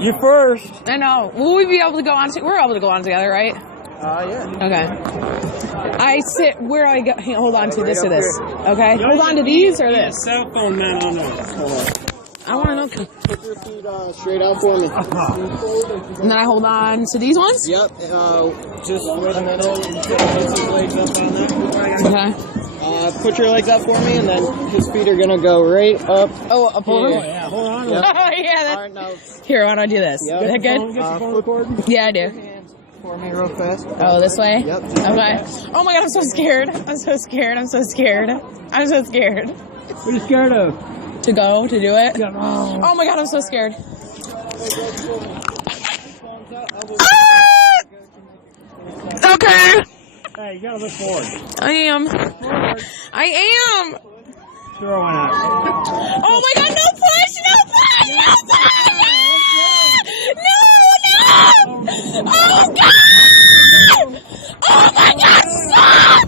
You first. I know. Will we be able to go on? We're able to go on together, right? Yeah. Okay. I sit where I go. Hold on to this or this. Okay. Hold on to these or this. Cell phone man on there. I want to know. Put your feet straight out for me. And then I hold on to these ones. Yep. Just wait a minute. Put his legs up on that. Okay. Put your legs up for me, and then his feet are gonna go right up. Oh, up over. Oh, yeah. Hold on. Yep. Oh yeah. All That's... right, now Here, why don't I do this? Yep. Is that good? flip Yeah, I do. for me real fast. Oh, this way? Yep. Okay. Oh my god, I'm so scared. I'm so scared. I'm so scared. I'm so scared. What are you scared of? To go, to do it? Yeah. Oh my god, I'm so scared. Okay. Hey, you gotta look forward. I am. I am. Sure, why not? Oh my god, no push! No push! No push! No! No! Oh god! Oh my god, stop!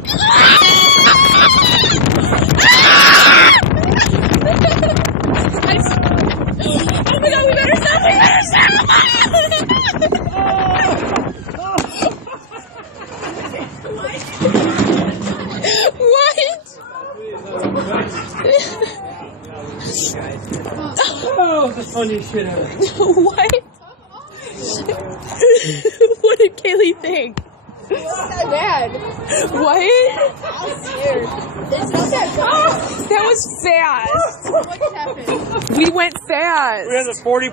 Oh my god, we better stop! We better stop! What? Oh, the funny shit ever. What? What did Kaylee think? It's not that bad. What? I'm scared. It's not that bad. That was fast. What happened? We went fast. We have the 40